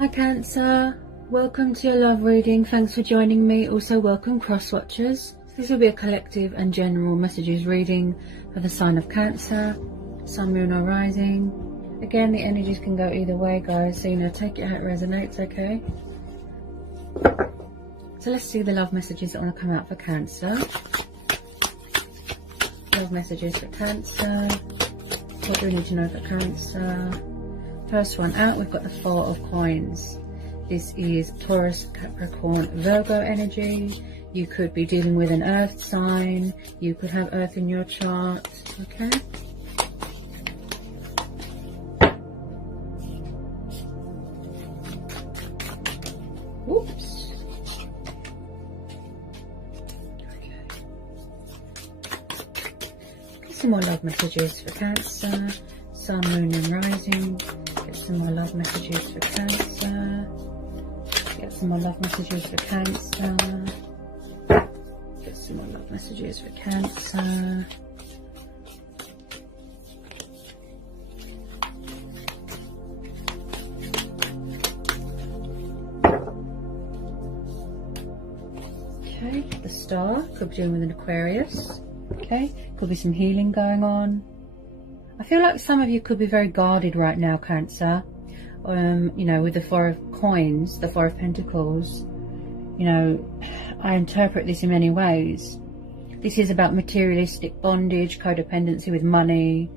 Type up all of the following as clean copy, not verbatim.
Hi Cancer, welcome to your love reading. Thanks for joining me. Also welcome cross watchers. This will be a collective and general messages reading for the sign of Cancer, Sun, Moon or Rising. Again, the energies can go either way, guys, so take it how it resonates, okay? So let's see the love messages that want to come out for Cancer. Love messages for Cancer. What do we need to know for Cancer? First one out, we've got the Four of Coins. This is Taurus, Capricorn, Virgo energy. You could be dealing with an earth sign. You could have earth in your chart, okay? Oops. Okay. Get some more love messages for Cancer. Sun, Moon and Rising. Get some more love messages for Cancer. Get some more love messages for Cancer. Get some more love messages for Cancer. Okay, the Star could be dealing with an Aquarius. Okay, could be some healing going on. I feel like some of you could be very guarded right now, Cancer. You know, with the Four of Coins, the Four of Pentacles, you know, I interpret this in many ways. This is about materialistic bondage, codependency with money.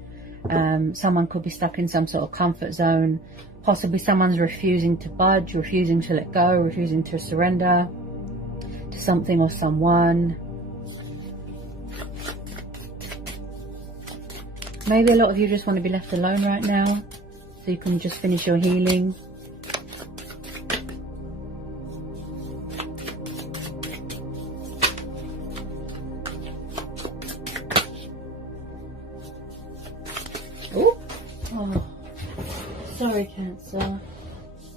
Someone could be stuck in some sort of comfort zone. Possibly someone's refusing to budge, refusing to let go, refusing to surrender to something or someone. Maybe a lot of you just want to be left alone right now, so you can just finish your healing. Ooh. Oh, sorry Cancer,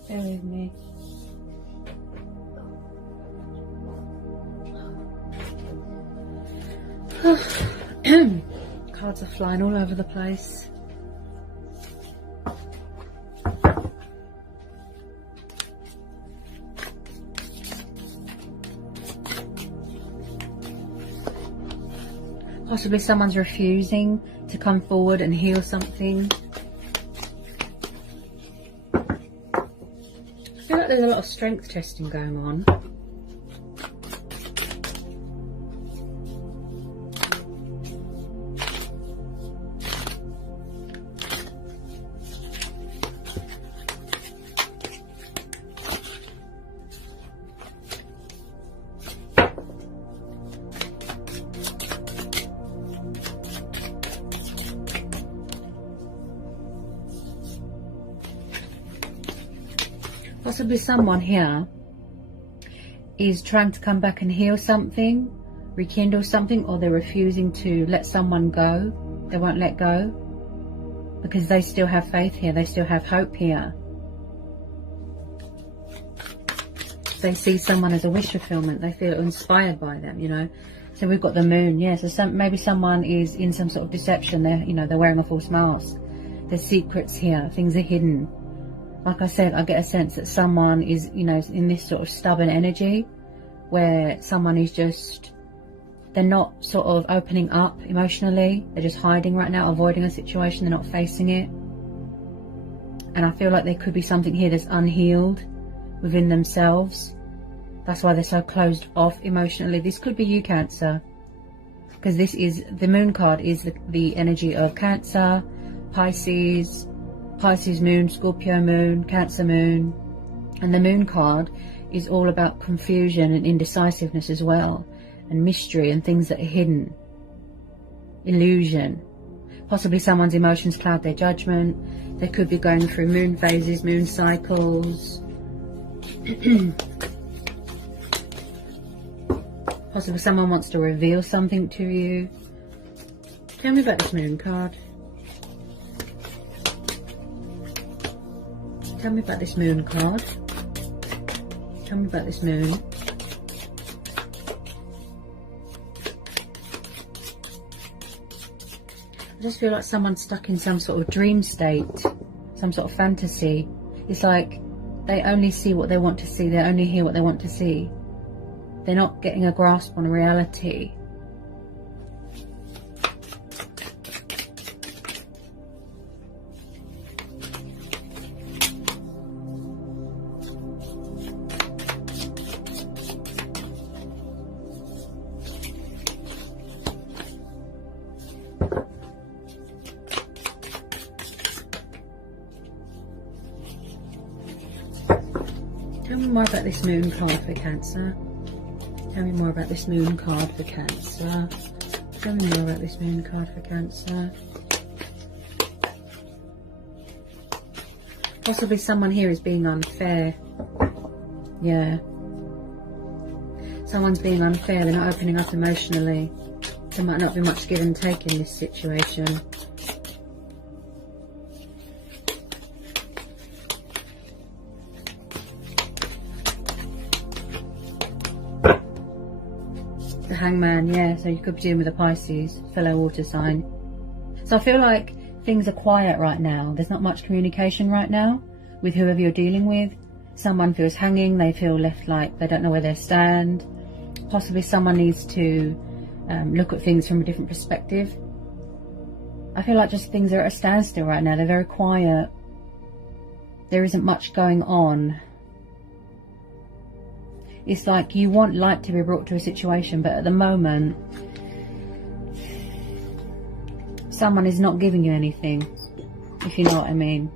bear with me. Cards are flying all over the place. Possibly someone's refusing to come forward and heal something. I feel like there's a lot of strength testing going on. Possibly someone here is trying to come back and heal something, rekindle something, or they're refusing to let someone go. They won't let go because they still have faith here. They still have hope here. They see someone as a wish fulfillment. They feel inspired by them, you know. So we've got the Moon, yeah. So maybe someone is in some sort of deception. They're, you know, they're wearing a false mask. There's secrets here. Things are hidden. Like I said, I get a sense that someone is, you know, in this sort of stubborn energy where someone is just, they're not sort of opening up emotionally. They're just hiding right now, avoiding a situation. They're not facing it. And I feel like there could be something here that's unhealed within themselves. That's why they're so closed off emotionally. This could be you, Cancer. Because this is, the Moon card is the energy of Cancer, Pisces, Pisces Moon, Scorpio Moon, Cancer Moon. And the Moon card is all about confusion and indecisiveness as well. And mystery and things that are hidden. Illusion. Possibly someone's emotions cloud their judgment. They could be going through moon phases, moon cycles. Possibly someone wants to reveal something to you. Tell me about this Moon card. Tell me about this Moon card. Tell me about this Moon. I just feel like someone's stuck in some sort of dream state, some sort of fantasy. It's like they only see what they want to see. They only hear what they want to see. They're not getting a grasp on reality. Tell me more about this moon card for Cancer. Tell me more about this moon card for Cancer. Tell me more about this moon card for Cancer. Possibly someone here is being unfair. Yeah. Someone's being unfair. They're not opening up emotionally. There might not be much give and take in this situation. The Hangman, yeah, so you could be dealing with a Pisces, fellow water sign. So I feel like things are quiet right now. There's not much communication right now with whoever you're dealing with. Someone feels hanging, they feel left like they don't know where they stand. Possibly someone needs to look at things from a different perspective. I feel like just things are at a standstill right now. They're very quiet. There isn't much going on. It's like you want light to be brought to a situation, but at the moment, someone is not giving you anything, if you know what I mean.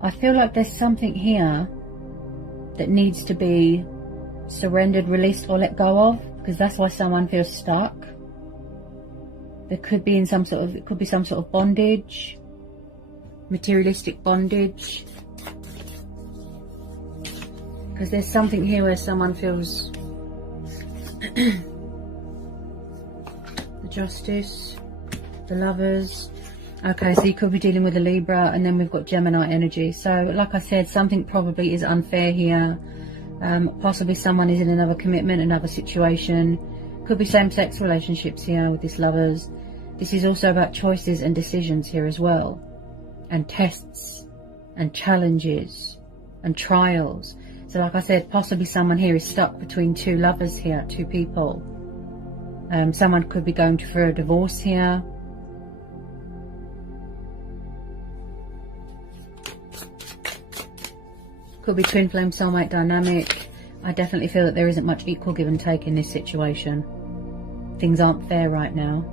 I feel like there's something here that needs to be surrendered, released, or let go of, because that's why someone feels stuck. There could be some sort of bondage. Materialistic bondage, because there's something here where someone feels the Justice, the Lovers. Okay, so you could be dealing with a Libra, and then we've got Gemini energy. So like I said, something probably is unfair here. Possibly someone is in another commitment, another situation. Could be same-sex relationships here with this Lovers. This is also about choices and decisions here as well. And tests and challenges and trials. So like I said, possibly someone here is stuck between two lovers here, two people. Someone could be going through a divorce here. Could be twin flame soulmate dynamic. I definitely feel that there isn't much equal give and take in this situation. Things aren't fair right now.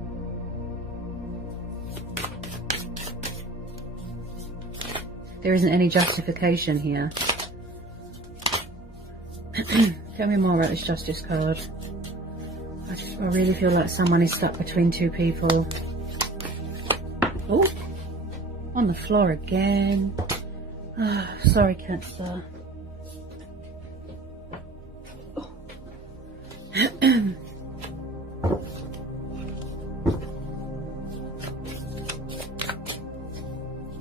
There isn't any justification here. Tell me more about this Justice card. I really feel like someone is stuck between two people. Oh, on the floor again. Oh, sorry, Cancer.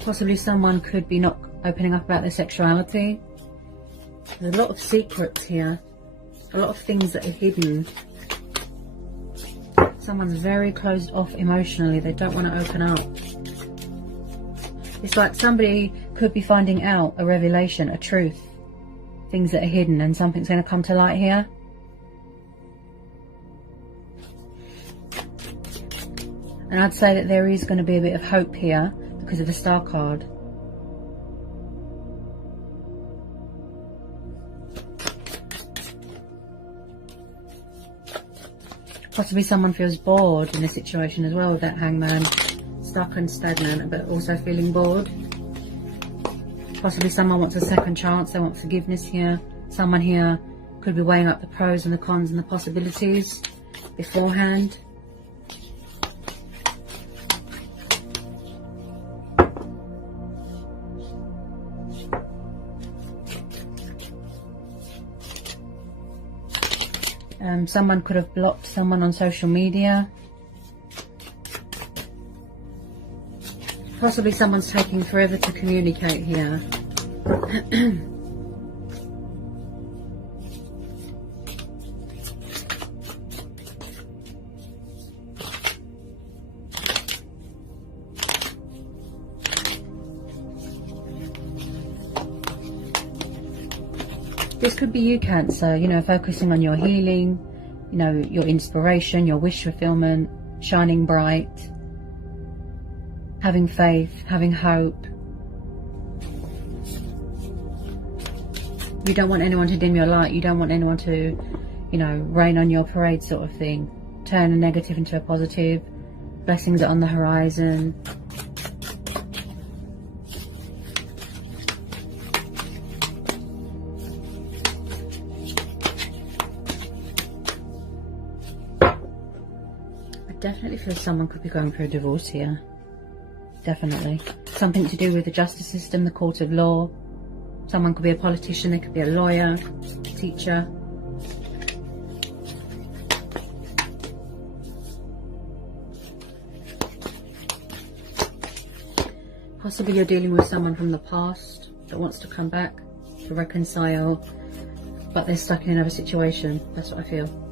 Possibly someone could be not opening up about their sexuality. There's a lot of secrets here. A lot of things that are hidden. Someone's very closed off emotionally. They don't want to open up. It's like somebody could be finding out a revelation, a truth. Things that are hidden, and something's going to come to light here. And I'd say that there is going to be a bit of hope here because of the Star card. Possibly someone feels bored in this situation as well with that Hangman. Stuck and stagnant, but also feeling bored. Possibly someone wants a second chance. They want forgiveness here. Someone here could be weighing up the pros and the cons and the possibilities beforehand. Someone could have blocked someone on social media. Possibly someone's taking forever to communicate here. This could be you, Cancer, you know, focusing on your healing, you know, your inspiration, your wish fulfillment, shining bright, having faith, having hope. You don't want anyone to dim your light. You don't want anyone to, you know, rain on your parade sort of thing. Turn a negative into a positive. Blessings are on the horizon. I definitely feel someone could be going through a divorce here. Definitely. Something to do with the justice system, the court of law. Someone could be a politician, they could be a lawyer, teacher. Possibly you're dealing with someone from the past that wants to come back to reconcile, but they're stuck in another situation. That's what I feel.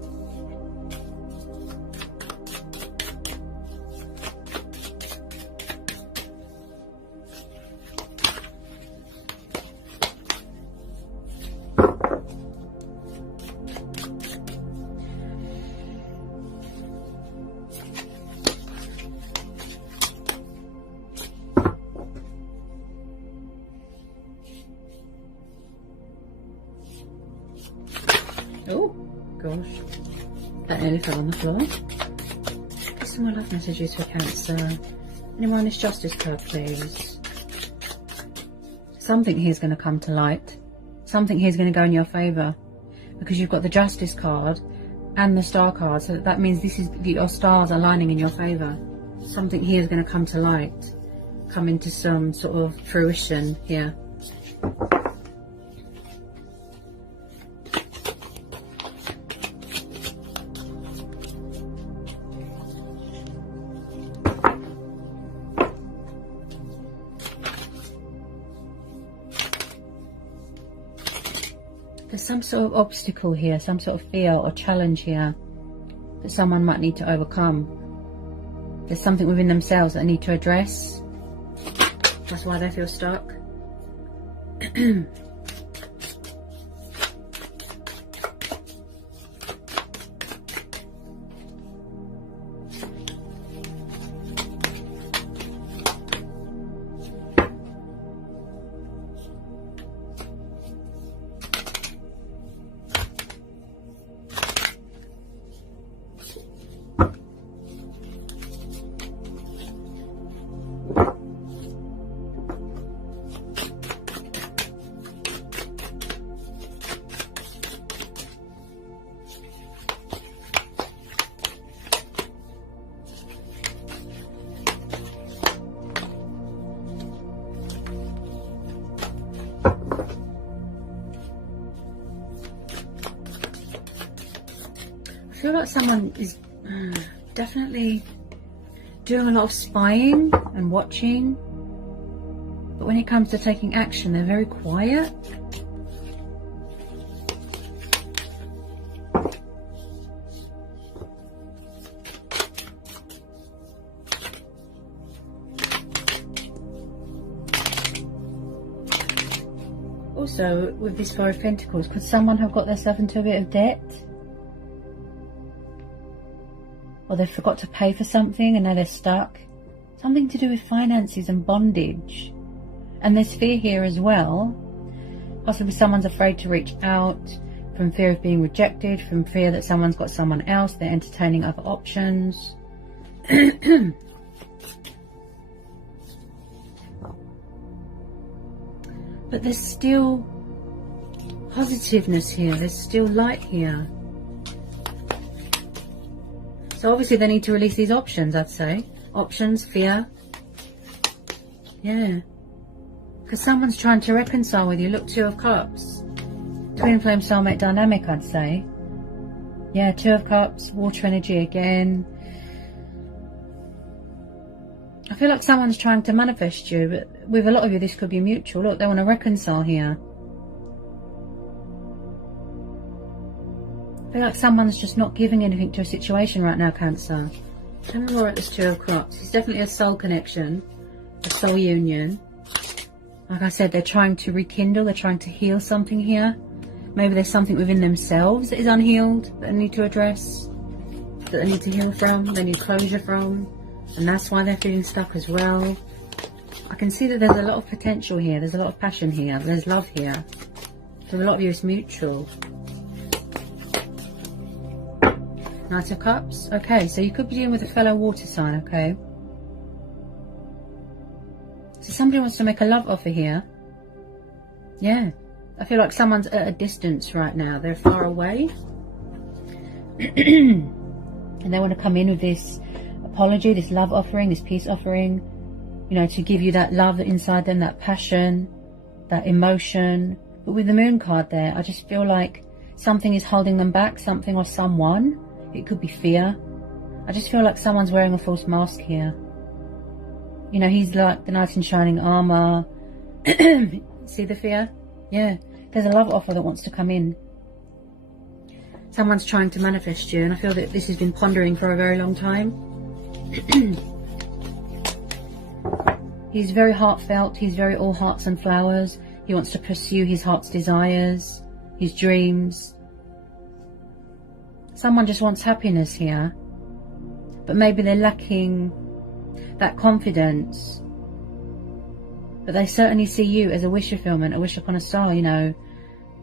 Oh, gosh. That nearly fell on the floor. Get some more love messages for Cancer. Anyone on this justice card, please? Something here is going to come to light. Something here is going to go in your favour. Because you've got the justice card and the star card. So that means this is your stars are lining in your favour. Something here is going to come to light. Come into some sort of fruition here. There's some sort of obstacle here, some sort of fear or challenge here that someone might need to overcome. There's something within themselves that they need to address. That's why they feel stuck. I feel like someone is definitely doing a lot of spying and watching, but when it comes to taking action, they're very quiet. Also, with this Four of Pentacles, could someone have got themselves into a bit of debt? Or they forgot to pay for something and now they're stuck. Something to do with finances and bondage. And there's fear here as well. Possibly someone's afraid to reach out from fear of being rejected, from fear that someone's got someone else, they're entertaining other options. But there's still positiveness here, there's still light here. So obviously they need to release these options, I'd say. Options, fear. Yeah. Because someone's trying to reconcile with you. Look, Two of Cups. Twin flame soulmate dynamic, I'd say. Yeah, Two of Cups, water energy again. I feel like someone's trying to manifest you, but with a lot of you this could be mutual. Look, they want to reconcile here. I feel like someone's just not giving anything to a situation right now, Cancer. Tell me more at this Two of Cups. It's definitely a soul connection, a soul union. Like I said, they're trying to rekindle, they're trying to heal something here. Maybe there's something within themselves that is unhealed, that they need to address, that they need to heal from, they need closure from, and that's why they're feeling stuck as well. I can see that there's a lot of potential here, there's a lot of passion here, there's love here. For a lot of you it's mutual. Knight of Cups. Okay, so you could be dealing with a fellow water sign, okay? So somebody wants to make a love offer here. Yeah. I feel like someone's at a distance right now. They're far away. And they want to come in with this apology, this love offering, this peace offering. You know, to give you that love inside them, that passion, that emotion. But with the Moon card there, I just feel like something is holding them back, something or someone. It could be fear. I just feel like someone's wearing a false mask here. You know, he's like the knight in shining armor. See the fear? Yeah. There's a love offer that wants to come in. Someone's trying to manifest you, and I feel that this has been pondering for a very long time. He's very heartfelt. He's very all hearts and flowers. He wants to pursue his heart's desires, his dreams. Someone just wants happiness here, but maybe they're lacking that confidence. But they certainly see you as a wish fulfillment, a wish upon a star, you know,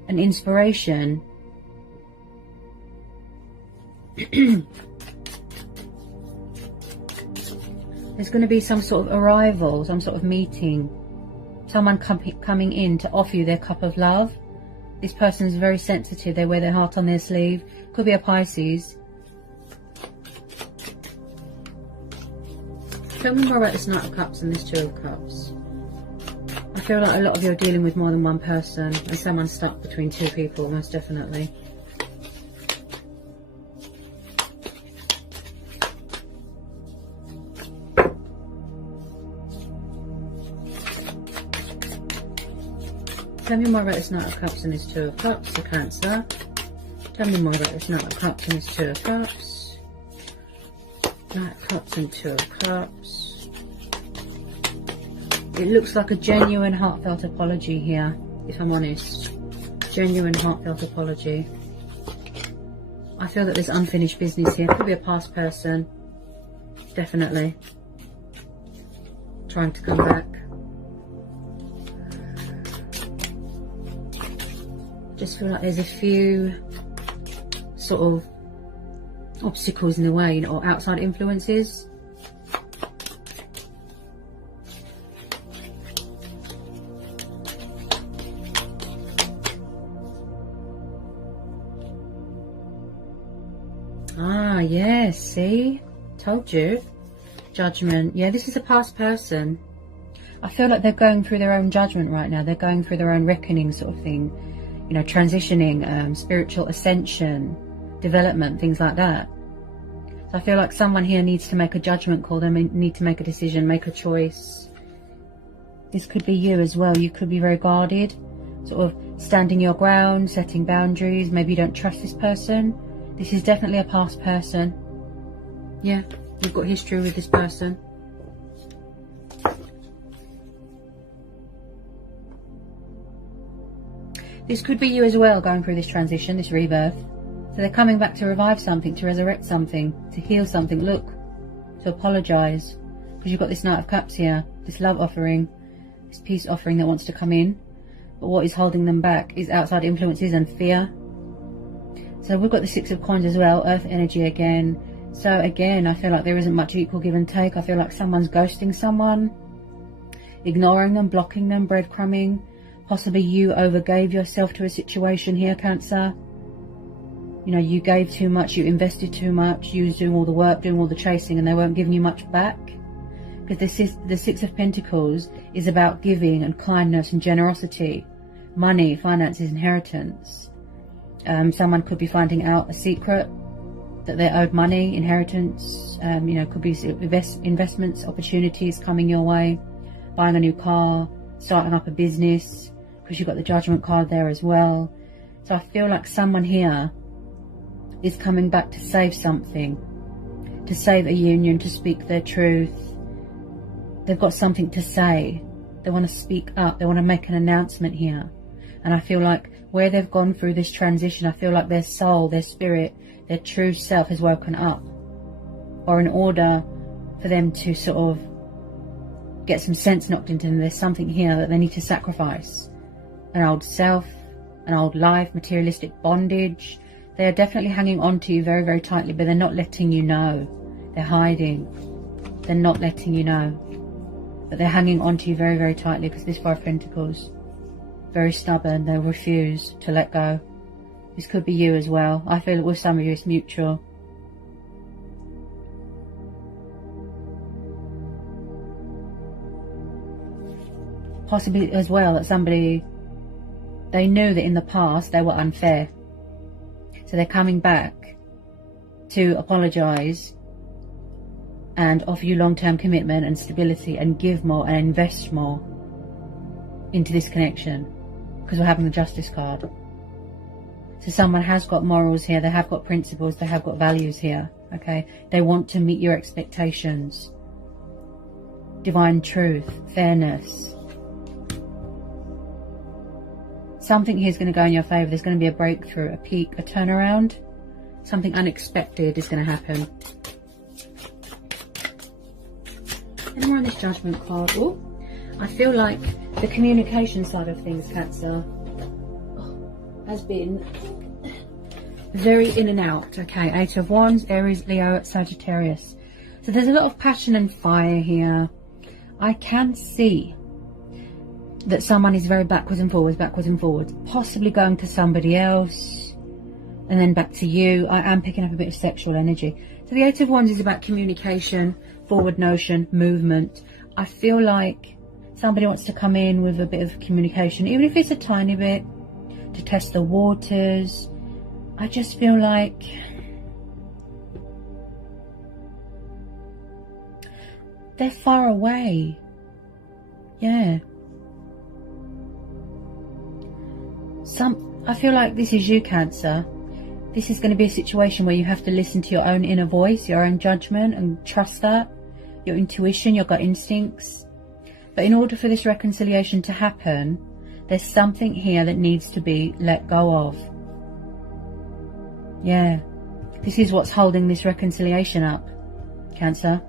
an inspiration. There's going to be some sort of arrival, some sort of meeting. Someone coming in to offer you their cup of love. This person is very sensitive. They wear their heart on their sleeve. Could be a Pisces. Tell me more about this Knight of Cups and this Two of Cups. I feel like a lot of you are dealing with more than one person, and someone's stuck between two people, most definitely. Tell me more about this Knight of Cups and this Two of Cups, the Cancer. Tell me more about this Knight of Cups and this Two of Cups. Knight of Cups and Two of Cups. It looks like a genuine heartfelt apology here, if I'm honest. Genuine heartfelt apology. I feel that there's unfinished business here. Could be a past person. Definitely. Trying to come back. Just feel like there's a few sort of obstacles in the way, you know, or outside influences. Ah, yes, see? Told you. Judgment. Yeah, this is a past person. I feel like they're going through their own judgment right now. They're going through their own reckoning sort of thing. You know, transitioning, spiritual ascension, development, things like that. So I feel like someone here needs to make a judgment call. They need to make a decision, make a choice. This could be you as well. You could be very guarded, sort of standing your ground, setting boundaries. Maybe you don't trust this person. This is definitely a past person. Yeah, you've got history with this person. This could be you as well, going through this transition, this rebirth. So they're coming back to revive something, to resurrect something, to heal something. Look, to apologise. Because you've got this Knight of Cups here, this love offering, this peace offering that wants to come in. But what is holding them back is outside influences and fear. So we've got the Six of Coins as well, earth energy again. So again, I feel like there isn't much equal give and take. I feel like someone's ghosting someone, ignoring them, blocking them, breadcrumbing. Possibly you overgave yourself to a situation here, Cancer. You know, you gave too much, you invested too much, you was doing all the work, doing all the chasing, and they weren't giving you much back. Because the Six of Pentacles is about giving and kindness and generosity, money, finances, inheritance. Someone could be finding out a secret that they're owed money, inheritance, you know, could be investments, opportunities coming your way, buying a new car, starting up a business, because you've got the Judgment card there as well. So I feel like someone here is coming back to save something, to save a union, to speak their truth. They've got something to say. They want to speak up. They want to make an announcement here. And I feel like where they've gone through this transition, I feel like their soul, their spirit, their true self has woken up. Or in order for them to sort of get some sense knocked into them, there's something here that they need to sacrifice. An old self, an old life, materialistic bondage. They are definitely hanging on to you very, very tightly, but they're not letting you know. They're hiding. They're not letting you know. But they're hanging on to you very, very tightly, because this Five of Pentacles, very stubborn. They'll refuse to let go. This could be you as well. I feel with some of you it's mutual. Possibly as well that somebody, they knew that in the past they were unfair. So they're coming back to apologise and offer you long-term commitment and stability and give more and invest more into this connection, because we're having the Justice card. So someone has got morals here, they have got principles, they have got values here, okay? They want to meet your expectations. Divine truth, fairness. Something here is going to go in your favour. There's going to be a breakthrough, a peak, a turnaround. Something unexpected is going to happen. Any more on this Judgment card? Oh, I feel like the communication side of things, Cancer, has been very in and out. Okay, Eight of Wands, Aries, Leo, Sagittarius. So there's a lot of passion and fire here. I can see that someone is very backwards and forwards, possibly going to somebody else and then back to you. I am picking up a bit of sexual energy. So the Eight of Wands is about communication, forward motion, movement. I feel like somebody wants to come in with a bit of communication, even if it's a tiny bit, to test the waters. I just feel like they're far away. Yeah. I feel like this is you, Cancer. This is going to be a situation where you have to listen to your own inner voice, your own judgment, and trust that. Your intuition, your gut instincts. But in order for this reconciliation to happen, there's something here that needs to be let go of. Yeah. This is what's holding this reconciliation up, Cancer.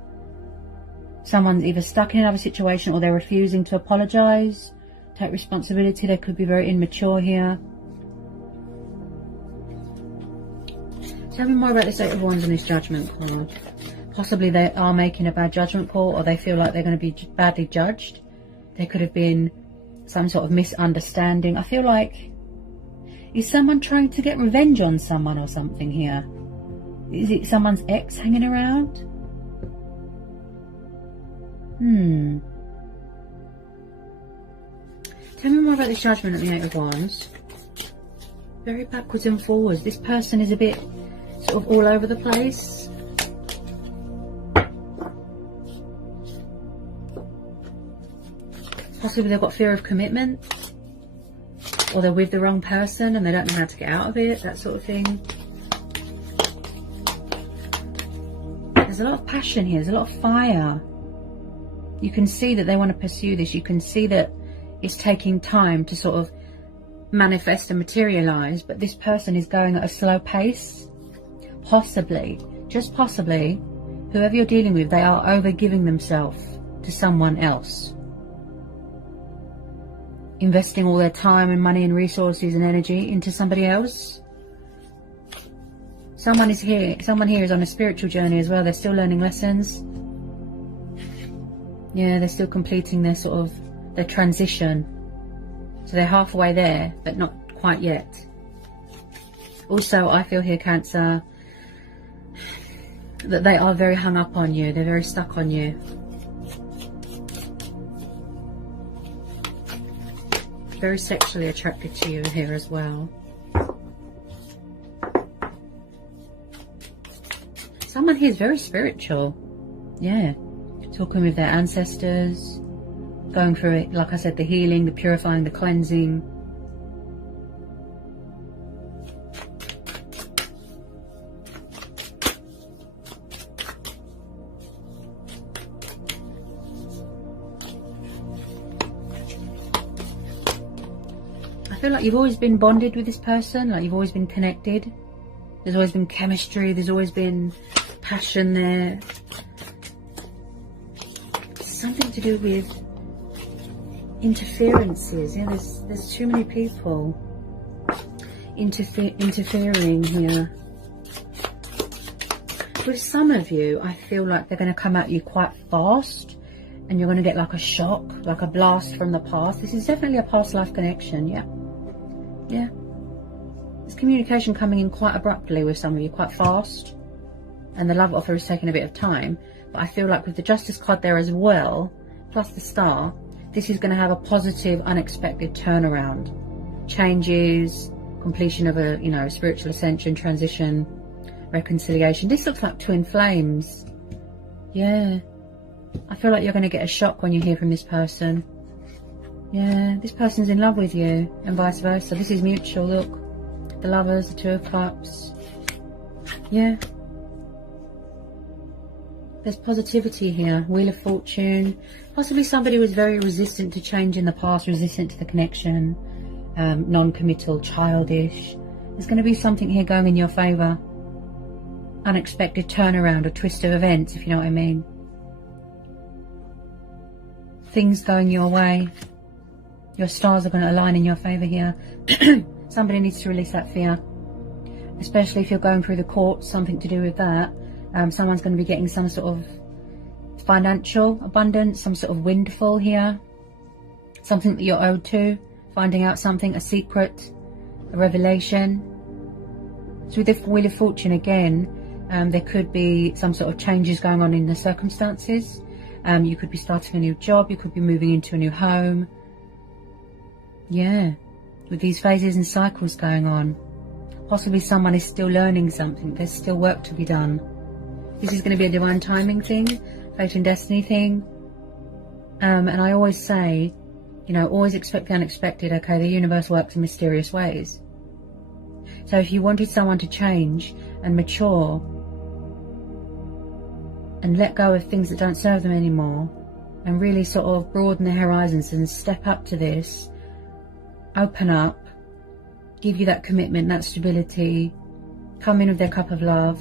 Someone's either stuck in another situation, or they're refusing to apologise, take responsibility. They could be very immature here. Tell me more about this Eight of Wands and this Judgment card. Possibly they are making a bad judgment call, or they feel like they're going to be badly judged. There could have been some sort of misunderstanding. I feel like, is someone trying to get revenge on someone or something here? Is it someone's ex hanging around? Tell me more about this Judgment at the Eight of Wands. Very backwards and forwards. This person is a bit sort of all over the place. Possibly they've got fear of commitment, or they're with the wrong person and they don't know how to get out of it, that sort of thing. There's a lot of passion here, there's a lot of fire. You can see that they want to pursue this. You can see that it's taking time to sort of manifest and materialize, but this person is going at a slow pace. Possibly, just possibly, whoever you're dealing with, they are over-giving themselves to someone else, investing all their time and money and resources and energy into somebody else. Someone here is on a spiritual journey as well. They're still learning lessons. Yeah, they're still completing their sort of their transition. So they're halfway there, but not quite yet. Also, I feel here, Cancer, that they are very hung up on you. They're very stuck on you. Very sexually attracted to you here as well. Someone here is very spiritual. Yeah. Talking with their ancestors. Going through it, like I said, the healing, the purifying, the cleansing. I feel like you've always been bonded with this person, like you've always been connected. There's always been chemistry, there's always been passion there. Something to do with interferences. Yeah, there's too many people interfering here. With some of you, I feel like they're going to come at you quite fast, and you're going to get like a shock, like a blast from the past. This is definitely a past life connection. Yeah, yeah. There's communication coming in quite abruptly with some of you, quite fast, and the love offer is taking a bit of time. But I feel like with the Justice card there as well, plus the Star, this is going to have a positive, unexpected turnaround, changes, completion of a, you know, spiritual ascension, transition, reconciliation. This looks like twin flames. Yeah, I feel like you're going to get a shock when you hear from this person. Yeah, this person's in love with you, and vice versa. This is mutual. Look, the Lovers, the Two of Cups. Yeah, there's positivity here. Wheel of Fortune. Possibly somebody was very resistant to change in the past, resistant to the connection, non-committal, childish. There's going to be something here going in your favour. Unexpected turnaround, a twist of events, if you know what I mean. Things going your way. Your stars are going to align in your favour here. Somebody needs to release that fear. Especially if you're going through the courts, something to do with that. Someone's going to be getting some sort of financial abundance, some sort of windfall here. Something that you're owed to. Finding out something, a secret, a revelation. So with the Wheel of Fortune again, there could be some sort of changes going on in the circumstances. You could be starting a new job, you could be moving into a new home. Yeah, with these phases and cycles going on. Possibly someone is still learning something, there's still work to be done. This is going to be a divine timing thing, fate and destiny thing. And I always say, you know, always expect the unexpected, okay? The universe works in mysterious ways. So if you wanted someone to change and mature and let go of things that don't serve them anymore and really sort of broaden their horizons and step up to this, open up, give you that commitment, that stability, come in with their cup of love,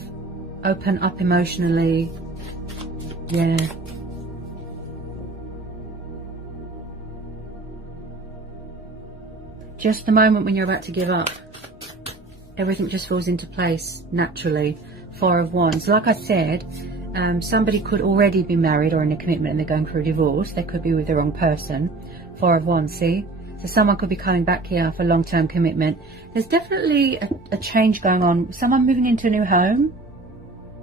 open up emotionally, yeah. Just the moment when you're about to give up, everything just falls into place naturally. Four of Wands. Like I said, somebody could already be married or in a commitment and they're going through a divorce. They could be with the wrong person. Four of Wands, see? So someone could be coming back here for long-term commitment. There's definitely a change going on. Someone moving into a new home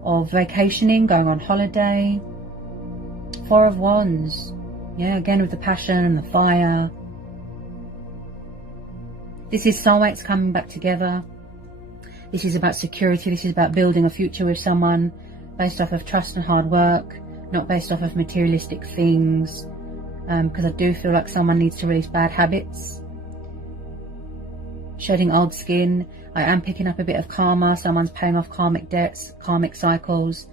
or vacationing, going on holiday. Four of Wands. Yeah, again with the passion and the fire. This is soulmates coming back together. This is about security. This is about building a future with someone based off of trust and hard work, not based off of materialistic things. Because I do feel like someone needs to release bad habits. Shedding old skin. I am picking up a bit of karma. Someone's paying off karmic debts, karmic cycles.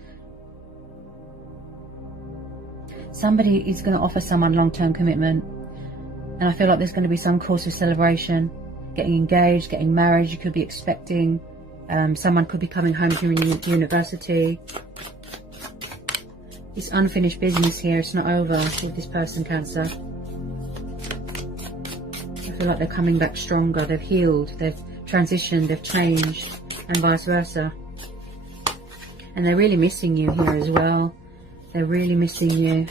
Somebody is going to offer someone long-term commitment. And I feel like there's going to be some course of celebration. Getting engaged, getting married. You could be expecting. Someone could be coming home during university. It's unfinished business here. It's not over with this person, Cancer. I feel like they're coming back stronger. They've healed. They've transitioned. They've changed. And vice versa. And they're really missing you here as well. They're really missing you.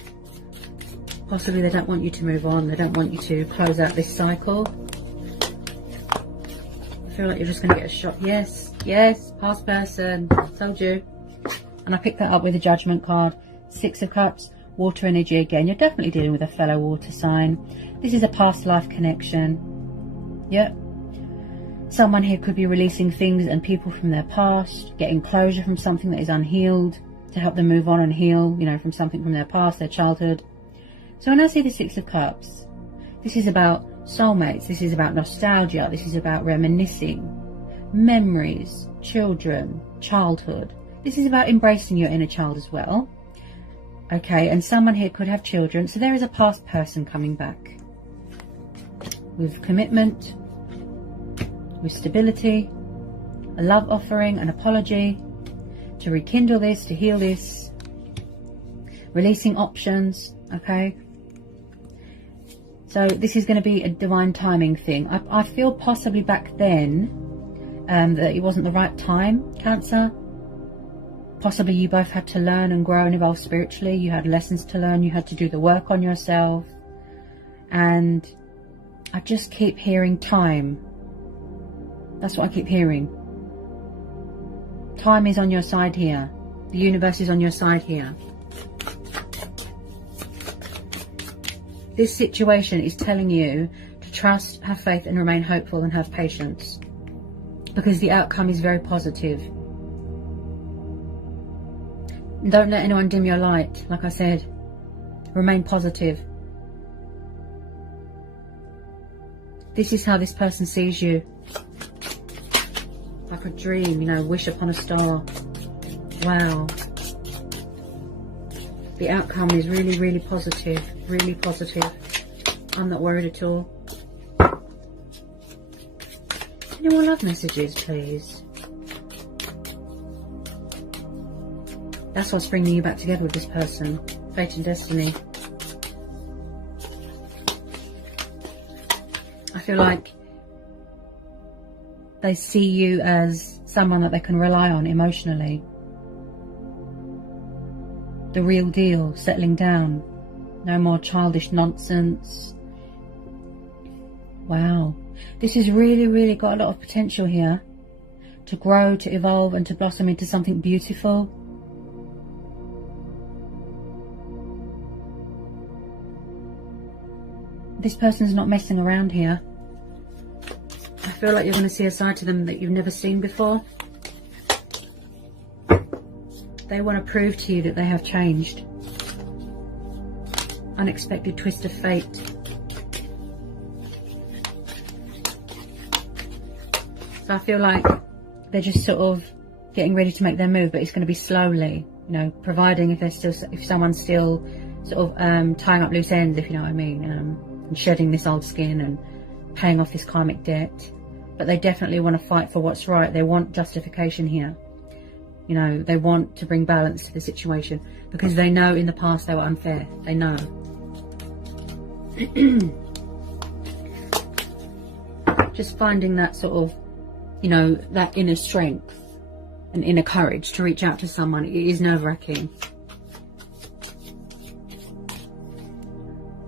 Possibly they don't want you to move on. They don't want you to close out this cycle. I feel like you're just going to get a shock. Yes, yes, past person. Told you. And I picked that up with a Judgment card. Six of Cups, water energy again. You're definitely dealing with a fellow water sign. This is a past life connection. Yep. Someone here could be releasing things and people from their past, getting closure from something that is unhealed to help them move on and heal, you know, from something from their past, their childhood. So when I see the Six of Cups, this is about soulmates. This is about nostalgia. This is about reminiscing, memories, children, childhood. This is about embracing your inner child as well. Okay, and someone here could have children. So there is a past person coming back with commitment, with stability, a love offering, an apology, to rekindle this, to heal this, releasing options, okay? So this is going to be a divine timing thing. I feel possibly back then that it wasn't the right time, Cancer. Possibly you both had to learn and grow and evolve spiritually. You had lessons to learn. You had to do the work on yourself. And I just keep hearing time. That's what I keep hearing. Time is on your side here. The universe is on your side here. This situation is telling you to trust, have faith and remain hopeful and have patience. Because the outcome is very positive. Don't let anyone dim your light, like I said. Remain positive. This is how this person sees you. Like a dream, you know, wish upon a star. Wow. The outcome is really, really positive. Really positive. I'm not worried at all. Any more love messages, please? That's what's bringing you back together with this person. Fate and destiny. I feel like they see you as someone that they can rely on emotionally. The real deal, settling down. No more childish nonsense. Wow. This has really, really got a lot of potential here. To grow, to evolve and to blossom into something beautiful. This person's not messing around here. I feel like you're going to see a side to them that you've never seen before. They want to prove to you that they have changed. Unexpected twist of fate. So I feel like they're just sort of getting ready to make their move, but it's going to be slowly, you know, providing if someone's still sort of tying up loose ends, if you know what I mean, and shedding this old skin and paying off this karmic debt. But they definitely want to fight for what's right. They want justification here. You know, they want to bring balance to the situation because they know in the past they were unfair. They know. Just finding that sort of, you know, that inner strength and inner courage to reach out to someone, it is nerve-wracking.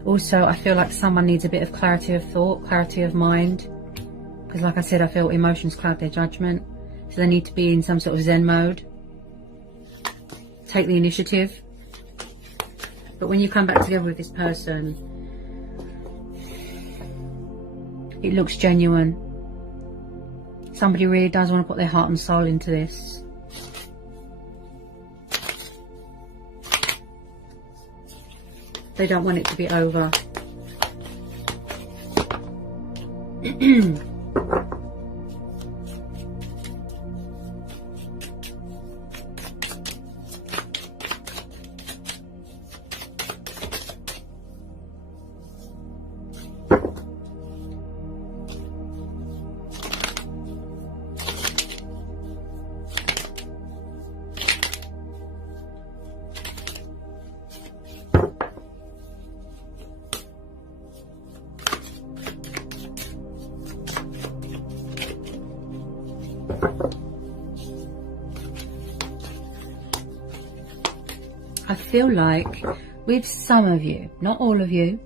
Also, I feel like someone needs a bit of clarity of thought, clarity of mind. Because like I said, I feel emotions cloud their judgment. So they need to be in some sort of Zen mode. Take the initiative. But when you come back together with this person, it looks genuine. Somebody really does want to put their heart and soul into this. They don't want it to be over. I feel like with some of you, not all of you,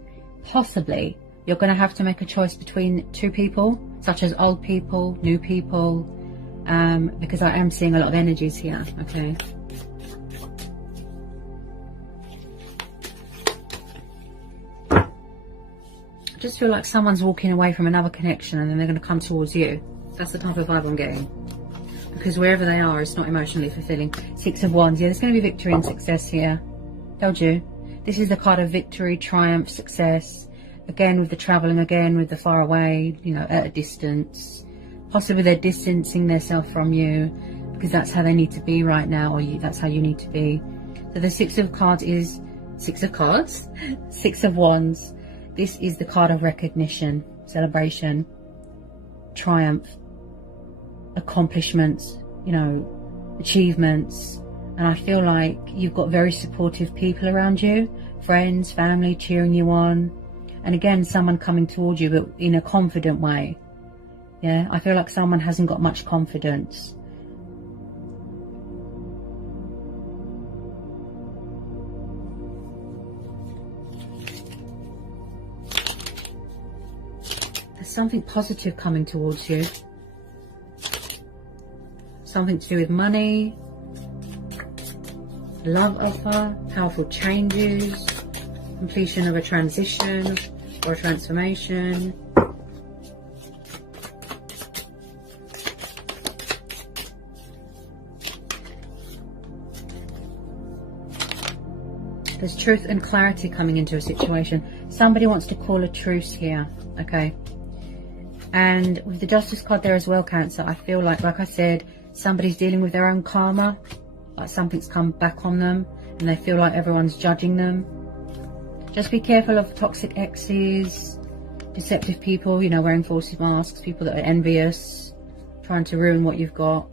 possibly you're going to have to make a choice between two people, such as old people, new people, because I am seeing a lot of energies here, okay? I just feel like someone's walking away from another connection and then they're going to come towards you. That's the type of vibe I'm getting. Because wherever they are, it's not emotionally fulfilling. Six of Wands. Yeah, there's going to be victory and success here. Told you. This is the card of victory, triumph, success. Again, with the travelling, again, with the far away, you know, at a distance. Possibly they're distancing themselves from you because that's how they need to be right now, or that's how you need to be. So the Six of Cards is... Six of Cards? Six of Wands. This is the card of recognition, celebration, triumph. accomplishments, you know, achievements. And I feel like you've got very supportive people around you, friends, family cheering you on. And again, someone coming towards you, but in a confident way. Yeah, I feel like someone hasn't got much confidence. There's something positive coming towards you. Something to do with money, love offer, powerful changes, completion of a transition or a transformation. There's truth and clarity coming into a situation. Somebody wants to call a truce here, okay? And with the Justice card there as well, Cancer, I feel like I said, somebody's dealing with their own karma, like something's come back on them and they feel like everyone's judging them. Just be careful of toxic exes, deceptive people, you know, wearing false masks, people that are envious, trying to ruin what you've got.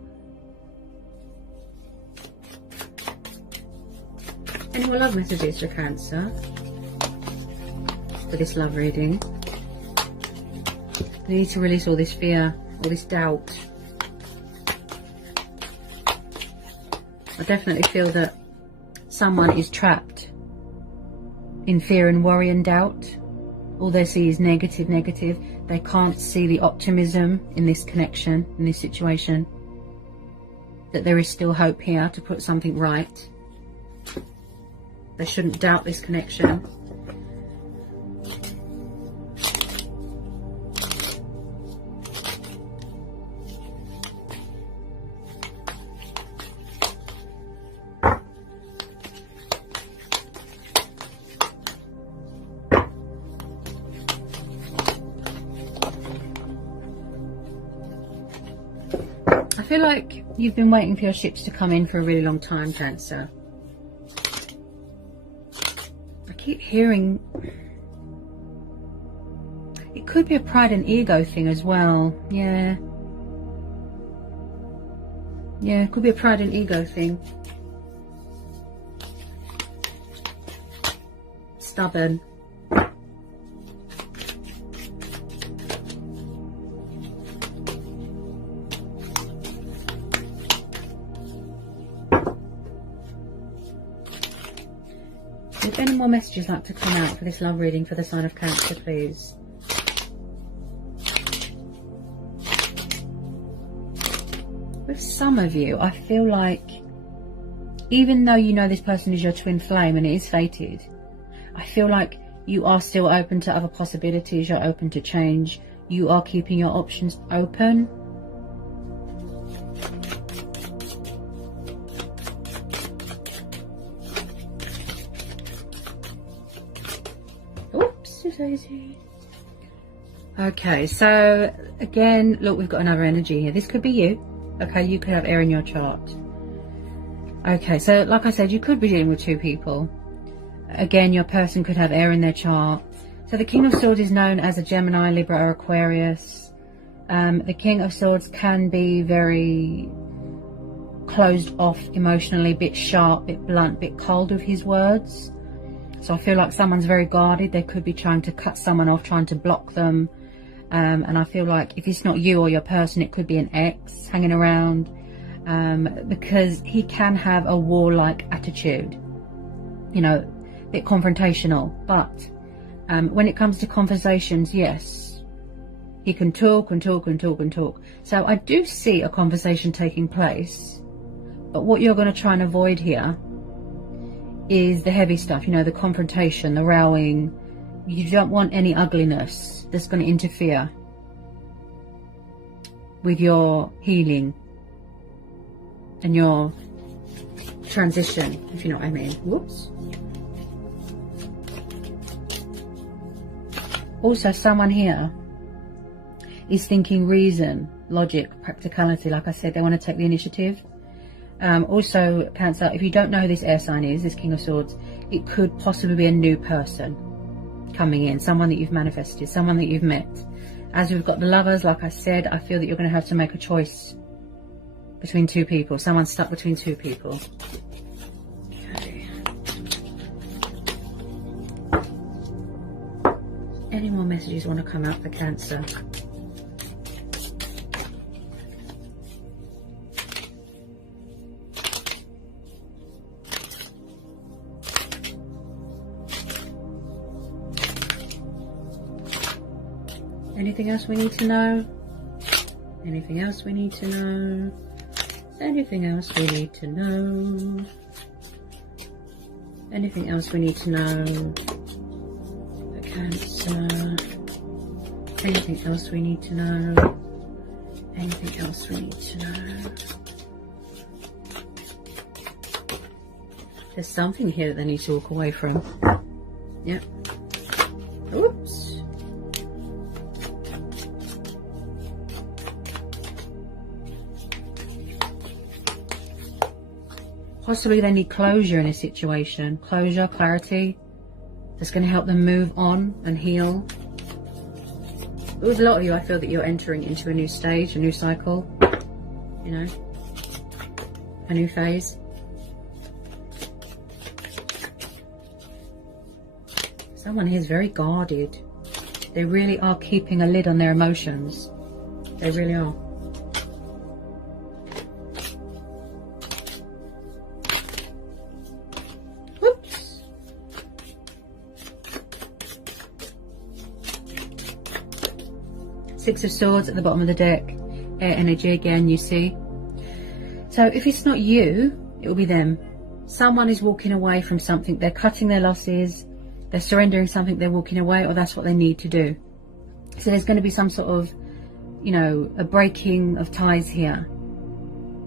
Any more love messages for Cancer for this love reading? You need to release all this fear, all this doubt. I definitely feel that someone is trapped in fear and worry and doubt. All they see is negative, negative. They can't see the optimism in this connection, in this situation. That there is still hope here to put something right. They shouldn't doubt this connection. I feel like you've been waiting for your ships to come in for a really long time, Cancer. I keep hearing it could be a pride and ego thing as well. Yeah, it could be a pride and ego thing. Stubborn. If any more messages like to come out for this love reading for the sign of Cancer, please. With some of you, I feel like even though you know this person is your twin flame and it is fated, I feel like you are still open to other possibilities. You're open to change. You are keeping your options open. Okay, so again, look, we've got another energy here. This could be you. Okay, you could have air in your chart. Okay, so like I said, you could be dealing with two people. Again, your person could have air in their chart. So the King of Swords is known as a Gemini, Libra or Aquarius. The King of Swords can be very closed off emotionally, bit sharp, bit blunt, bit cold with his words. So I feel like someone's very guarded. They could be trying to cut someone off, trying to block them. And I feel like if it's not you or your person, it could be an ex hanging around. Because he can have a warlike attitude. You know, a bit confrontational. But when it comes to conversations, yes, he can talk and talk and talk and talk. So I do see a conversation taking place. But what you're going to try and avoid here is the heavy stuff, you know, the confrontation, the rowing. You don't want any ugliness that's going to interfere with your healing and your transition, if you know what I mean. Whoops. Also, someone here is thinking reason, logic, practicality. Like I said, they want to take the initiative. Also, Cancer, if you don't know who this air sign is, this King of Swords, it could possibly be a new person coming in, someone that you've manifested, someone that you've met. As we've got the Lovers, like I said, I feel that you're going to have to make a choice between two people. Someone's stuck between two people. Okay. Any more messages want to come out for Cancer? Anything else we need to know? Anything else we need to know? Anything else we need to know? Anything else we need to know? For Cancer. Anything else we need to know? Anything else we need to know? There's something here that they need to walk away from. Yep. Oops. Possibly they need closure in a situation. Closure, clarity. That's going to help them move on and heal. With a lot of you, I feel that you're entering into a new stage, a new cycle. You know, a new phase. Someone here is very guarded. They really are keeping a lid on their emotions. They really are. Six of Swords at the bottom of the deck. Air energy again, you see. So if it's not you, it will be them. Someone is walking away from something. They're cutting their losses. They're surrendering something. They're walking away, or that's what they need to do. So there's going to be some sort of, you know, a breaking of ties here.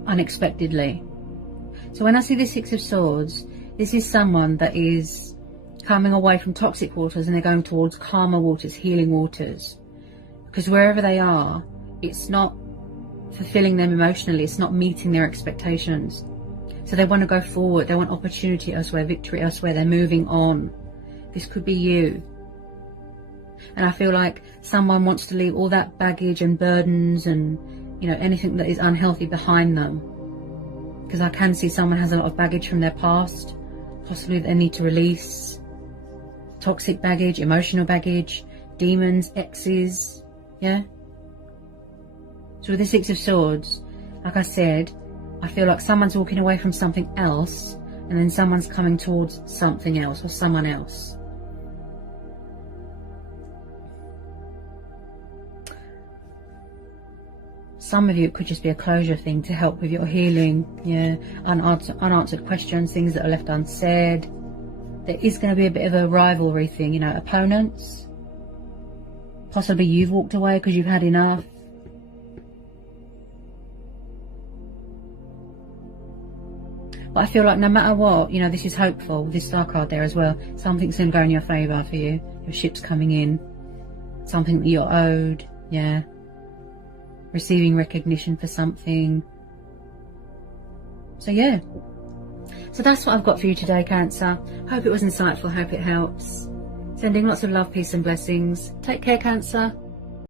Unexpectedly. So when I see the Six of Swords, this is someone that is coming away from toxic waters and they're going towards calmer waters, healing waters. Because wherever they are, it's not fulfilling them emotionally. It's not meeting their expectations. So they want to go forward. They want opportunity elsewhere, victory elsewhere. They're moving on. This could be you. And I feel like someone wants to leave all that baggage and burdens and, you know, anything that is unhealthy behind them. Because I can see someone has a lot of baggage from their past. Possibly they need to release. Toxic baggage, emotional baggage, demons, exes. Yeah. So with the Six of Swords, like I said, I feel like someone's walking away from something else and then someone's coming towards something else or someone else. Some of you, it could just be a closure thing to help with your healing. Yeah. Unanswered questions, things that are left unsaid. There is going to be a bit of a rivalry thing, you know, opponents. Possibly you've walked away because you've had enough. But I feel like no matter what, you know, this is hopeful. This star card there as well. Something's going to go in your favour for you. Your ship's coming in. Something that you're owed. Yeah. Receiving recognition for something. So yeah. So that's what I've got for you today, Cancer. Hope it was insightful. Hope it helps. Sending lots of love, peace and blessings. Take care, Cancer.